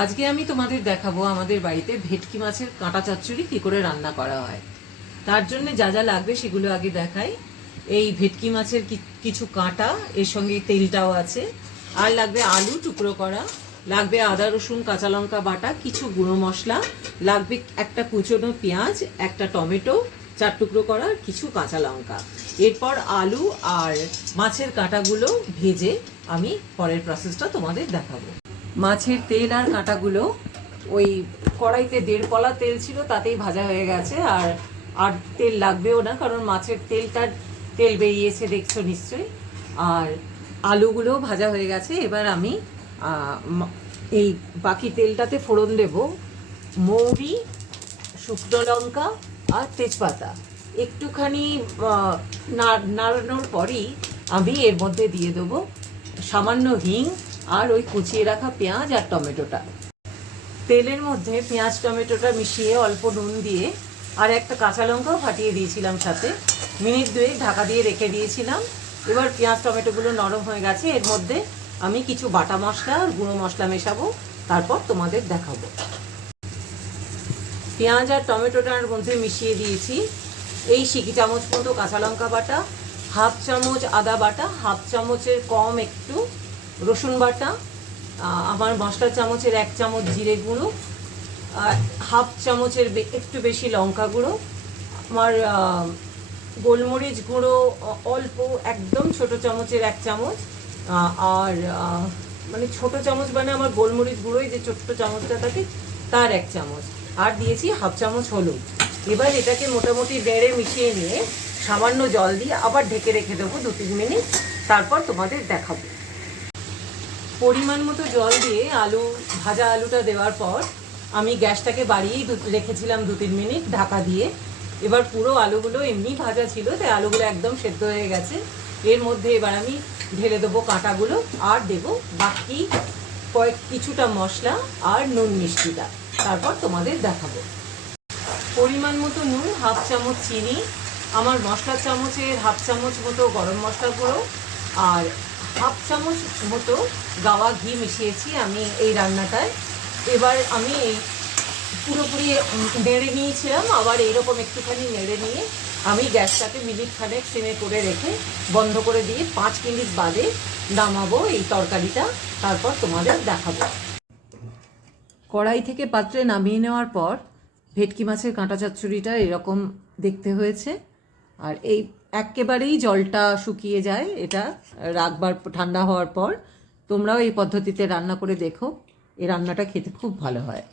আজকে আমি তোমাদের দেখাবো আমাদের বাড়িতে ভেটকি মাছের কাঁটা চচ্চড়ি কি করে রান্না করা হয়। তার জন্য যা যা লাগবে সেগুলো আগে দেখাই। এই ভেটকি মাছের কিছু কাঁটা, এর সঙ্গে তেলটাও আছে। আর লাগবে আলু টুকরো করা, লাগবে আদা রসুন কাঁচা লঙ্কা বাটা, কিছু গুঁড়ো মশলা, লাগবে একটা কুচনো পেঁয়াজ, একটা টমেটো 4 টুকরো করা, কিছু কাঁচা লঙ্কা। এরপর আলু আর মাছের কাঁটাগুলো ভেজে আমি পরের প্রসেসটা তোমাদের দেখাবো। মাছের তেল আর কাঁটাগুলো ওই কড়াইতে 1.5 কলা তেল ছিল, তাতেই ভাজা হয়ে গেছে। আর আর তেল লাগবেও না, কারণ মাছের তেল বেরিয়েছে দেখছো নিশ্চয়ই। আর আলুগুলোও ভাজা হয়ে গেছে। এবার আমি এই বাকি তেলটাতে ফোড়ন দেব মৌরি, শুকনো লঙ্কা আর তেজপাতা। একটুখানি নাড়ানোর পরই আমি এর মধ্যে দিয়ে দেবো সামান্য হিং আর ওই কুচিয়ে রাখা পেঁয়াজ আর টমেটোটা। তেলের মধ্যে পেঁয়াজ টমেটোটা মিশিয়ে অল্প নুন দিয়ে আর একটা কাঁচা লঙ্কাও ফাটিয়ে দিয়েছিলাম সাথে। মিনিট 2 ঢাকা দিয়ে রেখে দিয়েছিলাম। এবার পেঁয়াজ টমেটোগুলো নরম হয়ে গেছে, এর মধ্যে আমি কিছু বাটা মশলা আর গুঁড়ো মশলা মেশাবো, তারপর তোমাদের দেখাবো। পেঁয়াজ আর টমেটোটার মধ্যে মিশিয়ে দিয়েছি এই সিকি চামচ মতো কাঁচা লঙ্কা বাটা, 1/2 চামচ আদা বাটা, 1/2 চামচের কম একটু রসুন বাটা, আমার মশলার চামচের 1 চামচ জিরে গুঁড়ো, 1/2 চামচের একটু বেশি লঙ্কা গুঁড়ো, আমার গোলমরিচ গুঁড়ো অল্প, একদম ছোট চামচের 1 চামচ, আর মানে ছোট চামচ মানে আমার গোলমরিচ গুঁড়োই যে ছোট্ট চামচটা থাকে তার 1 চামচ, আর দিয়েছি 1/2 চামচ হলুদ। এবার এটাকে মোটামুটি নেড়ে মিশিয়ে নিয়ে সামান্য জল দিয়ে আবার ঢেকে রেখে দেবো 2-3 মিনিট, তারপর তোমাদের দেখাবো। পরিমাণ মতো জল দিয়ে ভাজা আলুটা দেওয়ার পর আমি গ্যাসটাকে বাড়িয়েই রেখেছিলাম 2-3 মিনিট ঢাকা দিয়ে। এবার পুরো আলুগুলো এমনি ভাজা ছিল, তাই আলুগুলো একদম সেদ্ধ হয়ে গেছে। এর মধ্যে এবার আমি ঢেলে দেবো কাঁটাগুলো আর দেবো বাকি কিছুটা মশলা আর নুন মিষ্টিটা, তারপর তোমাদের দেখাবো। পরিমাণ মতো নুন, 1/2 চামচ চিনি, আমার মশলার চামচের 1/2 চামচ মতো গরম মশলা গুঁড়ো আর 1/2 চামচ মতো গাওয়া ঘি মিশিয়েছি আমি এই রান্নাটায়। এবার আমি এই পুরোপুরি নেড়ে নিয়েছিলাম, আবার এইরকম একটুখানি নেড়ে নিয়ে আমি গ্যাসটাকে মিনিট খানেক সিমে করে রেখে বন্ধ করে দিয়ে 5 মিনিট বাদে নামাবো এই তরকারিটা, তারপর তোমাদের দেখাবো। কড়াই থেকে পাত্রে নামিয়ে নেওয়ার পর ভেটকি মাছের কাঁটা চচ্চড়িটা এরকম দেখতে হয়েছে। আর এই একেবারেই জলটা শুকিয়ে যায় এটা রাখবার ঠান্ডা হওয়ার পর। তোমরাও এই পদ্ধতিতে রান্না করে দেখো, এই রান্নাটা খেতে খুব ভালো হয়।